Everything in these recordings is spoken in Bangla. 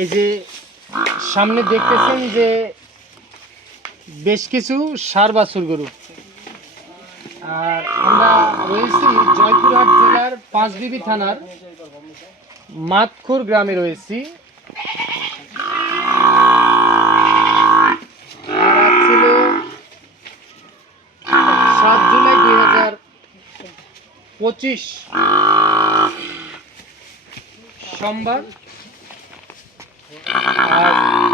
এই যে সামনে দেখতেছেন যে বেশ কিছু সার বাছুর গরু। আর আমরা রয়েছি জয়পুরহাট জেলার পাঁচবিবি থানার মাতখুর গ্রামে রয়েছি। সাত জুলাই দুই হাজার পঁচিশ সোমবার আর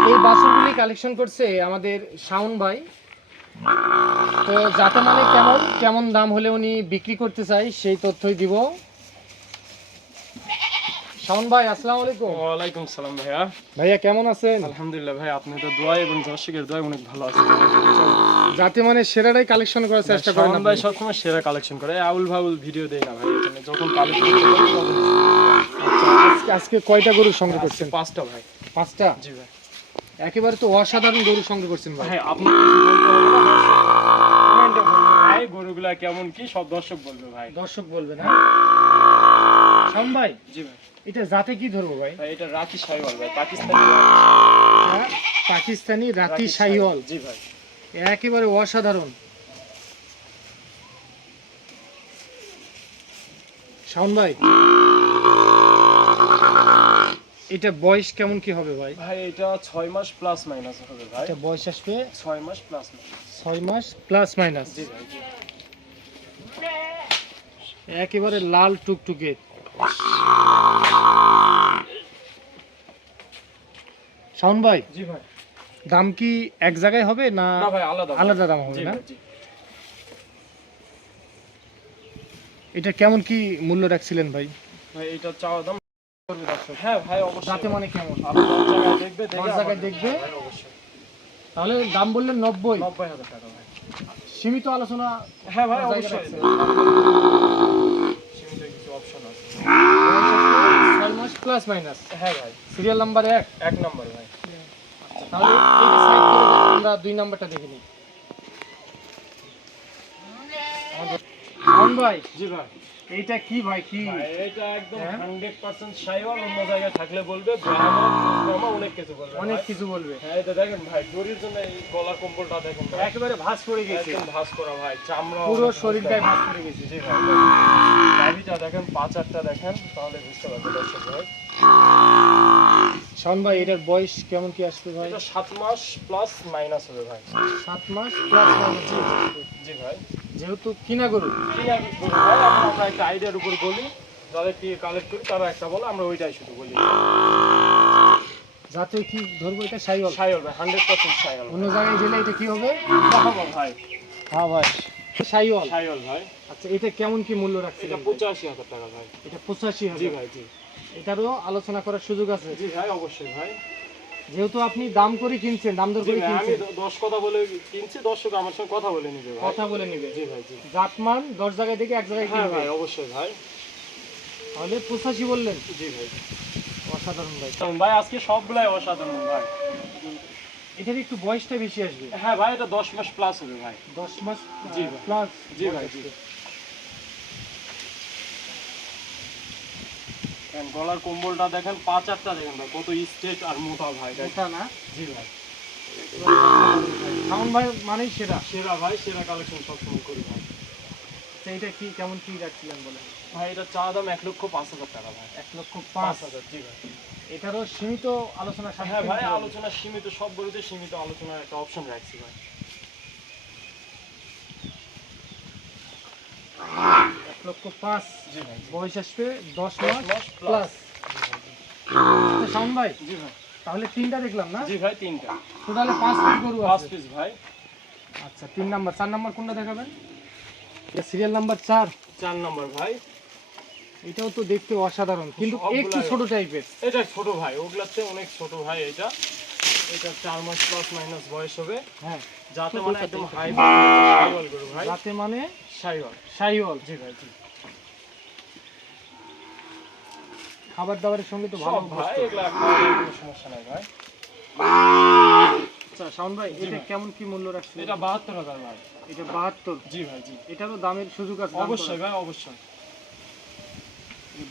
এই বাছুরগুলি কালেকশন করছে আমাদের শাওন ভাই। তো যাতে মানে কেমন কেমন দাম হলে উনি বিক্রি করতে চাই সেই তথ্যই দিব। শাওন ভাই আসসালামু আলাইকুম। ওয়ালাইকুম সালাম ভাইয়া। ভাইয়া কেমন আছেন? আলহামদুলিল্লাহ ভাই আপনাদের দোয়া এবং দর্শকের দোয়া অনেক ভালো আছে যাতে মানে সেরাটাই কালেকশন করার চেষ্টা করেন শাওন ভাই আপনি। সবসময় সেরা কালেকশন করে আউল ভাউল ভিডিও দেয় না ভাই যখন কালেকশন আচ্ছা, আজকে আজকে কয়টা গরু সংগ্রহ করছেন? পাঁচটা ভাই। পাঁচটা? জি ভাই। একেবারে তো অসাধারণ গরু সংগ্রহ করছেন ভাই। ভাই আপনি বলবে ভাই গরুগুলা কেমন কি সব দর্শক বলবে ভাই? দর্শক বলবেন হ্যাঁ শাওন ভাই জি ভাই। এটা জাতে কি ধরবো ভাই? ভাই এটা রাখি সাইওয়াল ভাই পাকিস্তানি হ্যাঁ, পাকিস্তানি রাতি শাহিওয়াল জি ভাই। একেবারে অসাধারণ। শাওন ভাই এটা বয়স কেমন কি হবে ভাই? ভাই এটা ছয় মাস প্লাস মাইনাস হবে ভাই। এটা বয়স আসবে ছয় মাস প্লাস মাইনাস ছয় মাস প্লাস মাইনাস জি ভাই একেবারে লাল টুকটুকে। শাওন ভাই জি ভাই। দাম কি এক জায়গায় হবে না না ভাই আলাদা আলাদা দাম হবে না? এটা কেমন কি মূল্য রাখছিলেন ভাই? ভাই এটা চাওয়া দাম করবে দর্শক। হ্যাঁ ভাই অবশ্যই। মানে কেমন? দেখবে জায়গায় দেখবে? তাহলে দাম বললেন নব্বই। নব্বই হাজার টাকা ভাই। সীমিত আলোচনা হ্যাঁ ভাই অবশ্যই। সীমিত কিছু অপশন আছে। ছয় মাস প্লাস মাইনাস হ্যাঁ ভাই। সিরিয়াল নাম্বার এক। এক নম্বর ভাই। তাহলে আমরা দুই নাম্বারটা দেখে নিই। ভাই। জি ভাই। এইটা কি ভাই? কি? ভাই, এটা একদম হ্যাঁ? হান্ড্রেড পার্সেন্ট সাইওয়াল অন্য জায়গায় থাকলে বলবে ব্রাহ্মণ, অনেক কিছু বলবে অনেক কিছু বলবে। হ্যাঁ এটা দেখেন ভাই দড়ির জন্য এই গলা কম্বলটা দেখেন। একেবারে ভাঁজ পড়ে গেছে। একদম ভাঁজ করা ভাই চামড়া পুরো শরীরটাই ভাঁজ পড়ে গেছে। জি ভাই। গাড়িটা দেখেন পাঁচারটা দেখেন তাহলে বুঝতে পারবে দর্শক ভাই। শাওন ভাই এটার বয়স কেমন কি আসবে ভাই? এটা সাত মাস প্লাস মাইনাস হবে ভাই। সাত মাস প্লাস মাইনাস জি ভাই। যেহেতু কিনা গরু। আমরা একটা আইডিয়ার উপর বলি যাদের কি কালেক্ট করি তারা একটা বলে আমরা ওইটাই শুধু বলি। যাতে কি ধরবো এটা? সাইওয়াল। সাইল ভাই হান্ড্রেড পার্সেন্ট সাইল অন্য জায়গায় গেলে এটা কি হবে? ভাই। হ্যাঁ ভাই। সাইওয়াল। সাইল ভাই। আচ্ছা এটা কেমন কি মূল্য রাখছে এটা পঁচাশি হাজার টাকা ভাই। এটা পঁচাশি জি হাজার ভাই জি। এটারও আলোচনা করার সুযোগ আছে? জি ভাই অবশ্যই ভাই। যেহেতু আপনি দাম করে কিনছেন দাম দর করে আমি কিনছেন। দ- দশ কথা বলে কিনছি দর্শক আমার সঙ্গে কথা বলে নিবে ভাই। কথা বলে নিবে। জি ভাই জি। জাতমান দশ জায়গায় থেকে এক জায়গায় হ্যাঁ কিনবে। ভাই অবশ্যই ভাই। তাহলে পঁচাশি বললেন। জি ভাই। অসাধারণ ভাই। ভাই আজকে সবগুলাই অসাধারণ ভাই। এটার একটু বয়সটা বেশি আসবে। হ্যাঁ ভাই এটা দশ মাস প্লাস হবে ভাই। দশ মাস জি ভাই। প্লাস জি ভাই, জি। গলার কম্বলটা দেখেন পাঁচ আটটা দেখেন ভাই কত স্ট্রেট আর মোটা ভাই। না? জি ভাই। শাওন ভাই মানেই সেরা। সেরা ভাই সেরা কালেকশন সবসময় করি ভাই। তো এটা কি কেমন কি রাখছিলেন বলে ভাই এটা চা দাম এক লক্ষ পাঁচ হাজার টাকা ভাই। এক লক্ষ পাঁচ পাঁচ। হাজার জি ভাই। এটারও সীমিত আলোচনা হ্যাঁ ভাই আলোচনা সীমিত সব বলতে সীমিত আলোচনার একটা অপশন রাখছি ভাই। লক্ষ পাঁচ বয়স আসবে দশ মাস প্লাস। শাওন ভাই তাহলে তিনটা দেখলাম না? জি ভাই তিনটা। টোটালে পাঁচ পিস গরু পাঁচ পিস ভাই। আচ্ছা তিন নাম্বার চার নাম্বার কোনটা দেখাবেন? সিরিয়াল নাম্বার চার। চার নম্বর ভাই। এটাও তো দেখতে অসাধারণ কিন্তু একটু ছোট টাইপের এটা ছোট ভাই ওগুলাতে অনেক ছোট ভাই এটা। এটা চার মাস প্লাস মাইনাস বয়স হবে। হ্যাঁ। যাতে মানে একদম। হাই সাইওয়াল গরু ভাই যাতে মানে সাইওয়াল। সাইওয়াল। জি ভাই জি। খাবার দাবারের সঙ্গে তো ভালো ভাই। এগুলা কোনো সমস্যা নাই ভাই। আচ্ছা শাওন ভাই এটা কেমন কি মূল্য রাখছে এটা বাহাত্তর হাজার ভাই। এটা বাহাত্তর? জি ভাই জি। এটারও দামের সুযোগ আছে অবশ্যই ভাই অবশ্যই।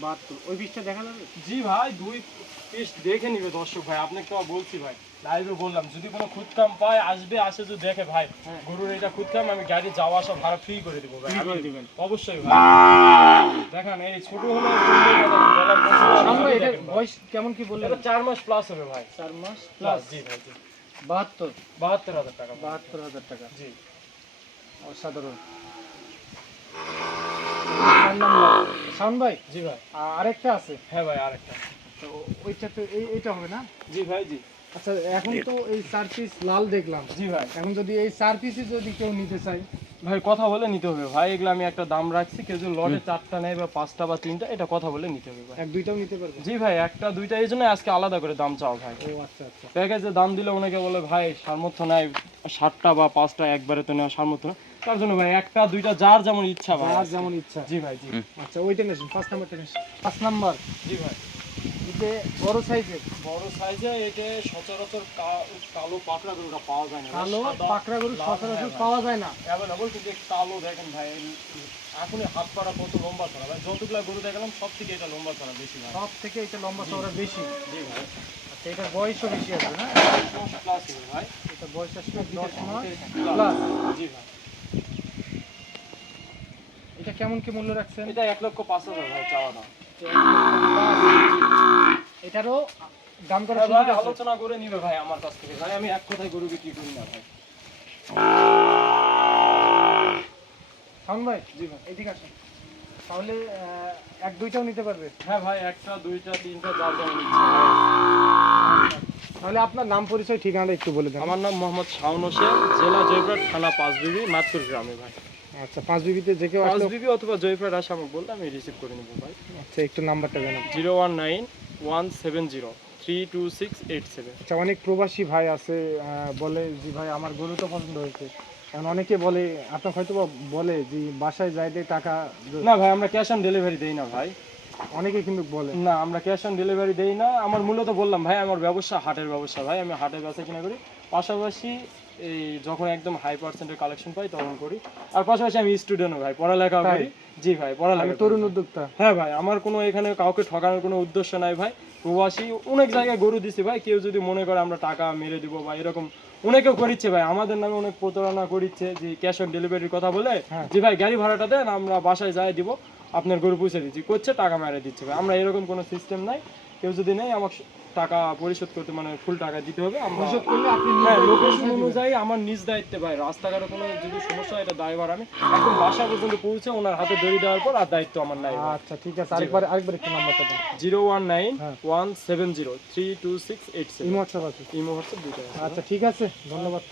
বাহাত্তর। ওই পিসটা দেখা যাবে? জি ভাই দুই পিস দেখে নিবে দর্শক ভাই আপনাকে তো বলছি ভাই। লাইভে বললাম যদি কোনো খুদকাম পায় আসবে আসে যদি দেখে ভাই। হ্যাঁ। গরুর এটা খুদকাম আমি গাড়ি যাওয়া আসা ভাড়া ফ্রি করে দেবো ভাই। দিবেন। অবশ্যই ভাই। দেখেন এই ছোট হলে বয়স কেমন কি বললেন? চার মাস প্লাস হবে ভাই। চার মাস প্লাস জি ভাই জি। বাহাত্তর। বাহাত্তর হাজার টাকা। বাহাত্তর হাজার টাকা। জি। অসাধারণ। শাওন ভাই? জি ভাই। আরেকটা আছে? হ্যাঁ ভাই আরেকটা। তো ওইটা তো এই এইটা হবে না? জি ভাই জি। আচ্ছা এখন তো এই চার পিস লাল দেখলাম। জি ভাই। এখন যদি এই চার পিসই যদি কেউ নিতে চায়? ভাই কথা বলে নিতে হবে। ভাই এগুলো আমি একটা দাম রাখছি কেউ যদি লটে চারটা নেয় বা পাঁচটা বা তিনটা এটা কথা বলে নিতে হবে ভাই। এক দুইটাও নিতে পারবে? জি ভাই একটা দুইটা এই জন্য আজকে আলাদা করে দাম চাও ভাই। ও আচ্ছা আচ্ছা। প্যাকেজে দাম দিলে অনেকে বলে ভাই সামর্থ্য নাই সাতটা বা পাঁচটা একবারে তো নেওয়া সামর্থ্য নাই তার জন্য ভাই একটা দুইটা যার যেমন ইচ্ছা ভাই। যার যেমন ইচ্ছা। জি ভাই জি। আচ্ছা ওইটা নেছেন পাঁচ নাম্বারটা নেছেন পাঁচ নাম্বার জি ভাই। এতে বড় সাইজের বড় সাইজে এটা সচরাচর কালো পাকড়া গরুটা পাওয়া যায় না। কালো পাকড়া গরু সচরাচর হ্যাঁ পাওয়া যায় না। অ্যাভেলেবল কিন্তু কালো দেখেন ভাই এখনই হাত পাড়া কত লম্বা ছড়া। ভাই যতগুলা গরু দেখালাম সব থেকে এটা লম্বা ছড়া বেশি ভাই। সব থেকে এটা লম্বা চওড়া বেশি? জি ভাই। আচ্ছা এটার বয়সও বেশি আছে না? দশ প্লাস ভাই। এটা বয়স আসবে দশ মাস প্লাস জি ভাই। এটা কেমন কি মূল্য রাখছেন? এটা এক লক্ষ পাঁচ হাজার ভাই চাওয়া দাম। এটারও দাম করা হ্যাঁ ভাই আলোচনা করে নিবে ভাই আমার কাছ থেকে। ভাই আমি এক কথায় গরু বিক্রি করি না ভাই? শাওন ভাই জি ভাই। এদিকে আসেন। তাহলে এক দুইটাও নিতে পারবে? হ্যাঁ ভাই একটা দুইটা তিনটা যেমন তাহলে আপনার নাম পরিচয় ঠিকানাটা একটু বলে দেন। আমার নাম মোহাম্মদ শাওন হোসেন জেলা জয়পুর থানা পাঁচবিবি মাতপুর গ্রামে ভাই। আচ্ছা পাঁচ বিবিতে যে কেউ আসলে পাঁচবিবি অথবা জয়পুর আসে আমাকে বললে আমি রিসিভ করে নেব ভাই। আচ্ছা একটু নাম্বারটা জানান zero one nine one seven zero three two six eight seven আচ্ছা অনেক প্রবাসী ভাই আছে বলে যে ভাই আমার গরু তো পছন্দ হয়েছে। কারণ অনেকে বলে আপনার হয়তো বা বলে যে বাসায় যাইতে টাকা না ভাই আমরা ক্যাশ অন ডেলিভারি দেই না ভাই। অনেকে কিন্তু বলে। না আমরা ক্যাশ অন ডেলিভারি দেই না। আমার মূলত বললাম ভাই আমার ব্যবসা হাটের ব্যবসা ভাই আমি হাটের ব্যবসা কিনা করি। পাশাপাশি এই যখন একদম হাই পার্সেন্টের কালেকশন পাই তখন করি। আর পাশাপাশি আমি স্টুডেন্ট ভাই পড়ালেখা? করি। জি ভাই পড়ালেখা তরুণ উদ্যোক্তা। হ্যাঁ ভাই আমার কোনো এখানে কাউকে ঠকানোর কোনো উদ্দেশ্য নাই ভাই। প্রবাসী অনেক জায়গায় গরু দিছি ভাই। কেউ যদি মনে করে আমরা টাকা মেরে দিব বা এরকম অনেকেও করিচ্ছে ভাই। আমাদের নামে অনেক প্রতারণা করিচ্ছে যে ক্যাশ অন ডেলিভারির কথা বলে হ্যাঁ। যে ভাই গাড়ি ভাড়াটা দেন আমরা বাসায় যাই দিব আপনার গরু পৌঁছে দিচ্ছি। করছে টাকা মেরে দিচ্ছে ভাই। আমরা এরকম কোনো সিস্টেম নাই। কেউ যদি নেই আমার টাকা পরিশোধ করতে মানে ফুল টাকা দিতে হবে। আমরা পরিশোধ করলে আপনি হ্যাঁ লোকেশন অনুযায়ী আমার নিজ দায়িত্বে ভাই। রাস্তাঘাটে কোনো যদি সমস্যা হয় এটা ড্রাইভার আমি একদম বাসা পর্যন্ত পৌঁছে ওনার হাতে দড়ি দেওয়ার পর আর দায়িত্ব আমার নাই আচ্ছা ঠিক আছে। আরেকবার আরেকবার একটু নাম্বারটা দেন জিরো ওয়ান নাইন হ্যাঁ। One seven zero three two six eight seven. Imo WhatsApp আছে। ইমো হোয়াটসঅ্যাপ দুটো। আচ্ছা ঠিক আছে। ধন্যবাদ।